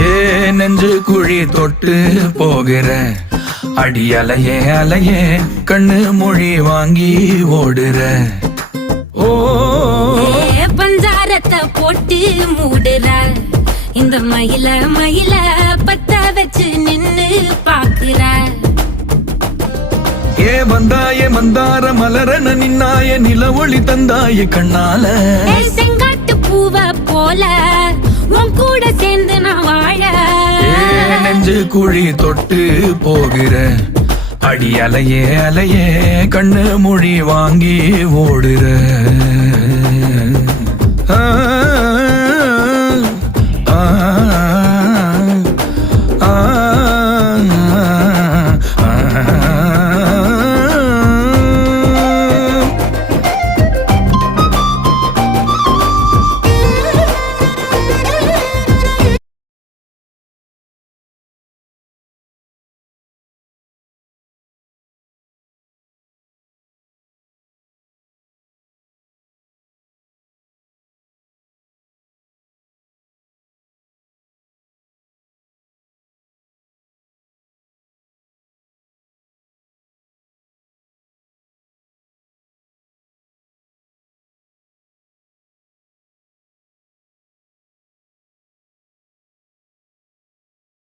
ஏ நெஞ்சு குழி தொட்டு போகிற அடி அலையே அலையே கண்ணு மொழி வாங்கி ஓடுற. ஓ பஞ்சாரத்தை போட்டு மூடுற இந்த மயில மயில பத்த வச்சு நின்னு பாக்குற. ஏ வந்தாய மந்தார மலரன நின்னாய நில ஒளி தந்தாய கண்ணால. செங்காட்டு பூவ போல உன் கூட சேர்ந்து நான் வாழ. நெஞ்சு குழி தொட்டு போகிற அடி அலையே அலையே கண்ணு மொழி வாங்கி ஓடுற. ஆ ஆ